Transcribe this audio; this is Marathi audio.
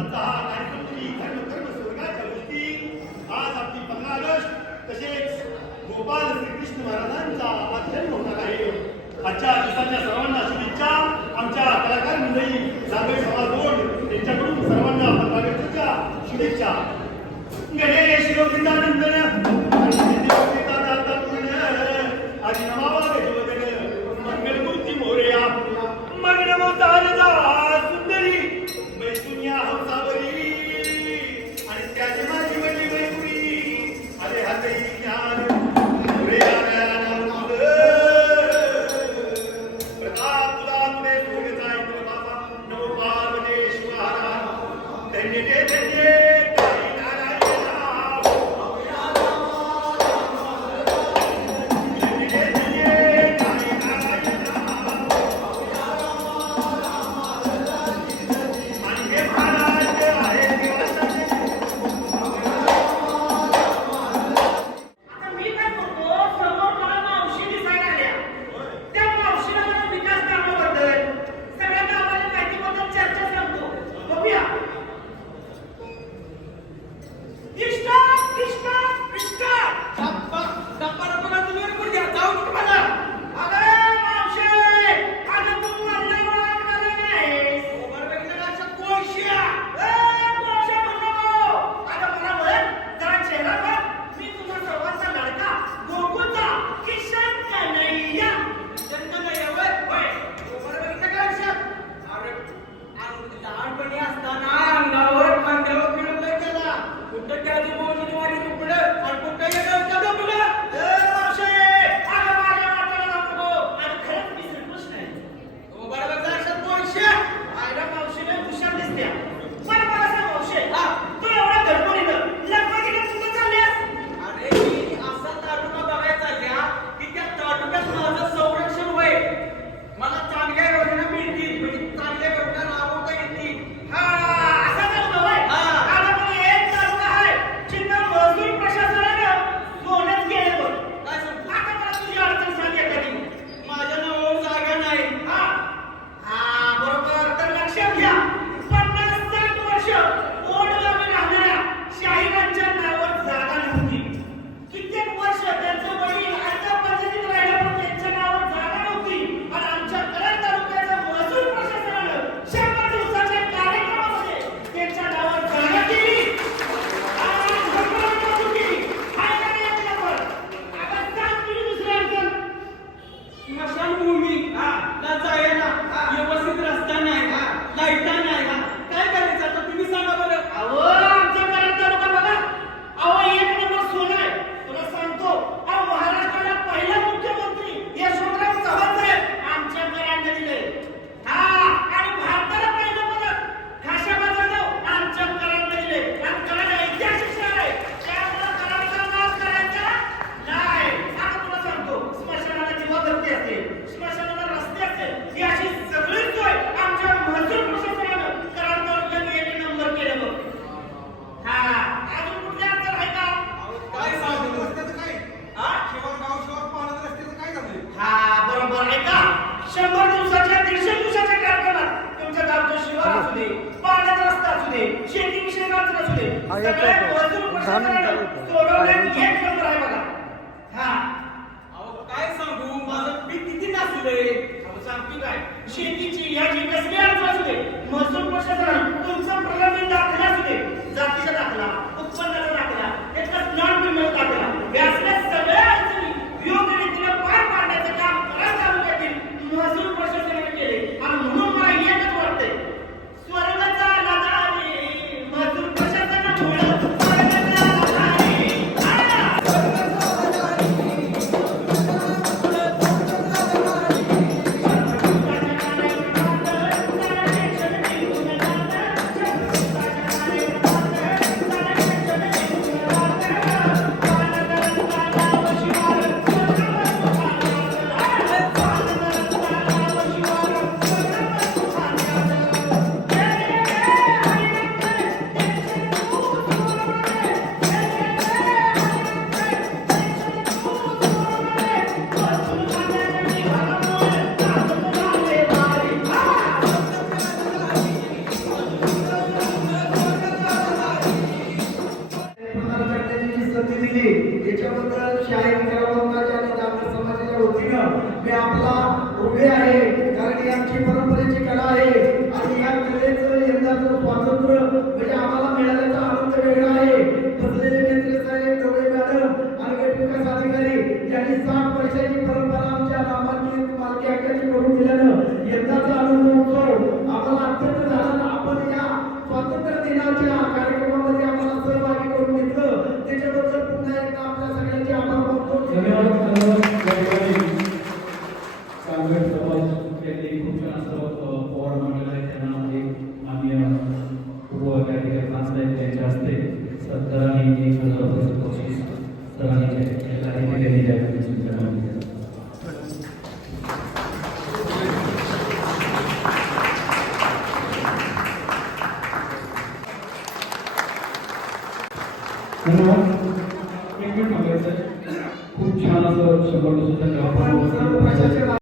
आता हा कार्यक्रम तुम्ही आज आपली पंधरा ऑगस्ट तसेच गोपाल श्रीकृष्ण महाराजांचा आपला जन्म होणार आजच्या दिवसाच्या सर्वांना शुभेच्छा. आमच्या कलाकार मंडळी जांभे समाज शंभर दिवसाच्या दीडशे दिवसाच्या कार्यक्रमात तुमच्या गावचं शिवार असू दे पाण्याचा रस्ता असू दे शेती विषयक अडचण असू दे सगळ्या एक नंबर आहे बघा. हा. अहो काय सांगू? माझं पीक किती असू दे? सांगतो काय? शेतीची याची कसली अडचण असू दे? महसूल प्रशासनानं तुमचं प्रलंबित दाखला असू दे याच्याबद्दल शाही मित्रवंताच्या आणि जागृत समाजाच्या वतीनं मी आपला उभे आहे. कारण ही आमची परंपरेची कला आहे. आणि या कलेचं यंदाचं स्वातंत्र्य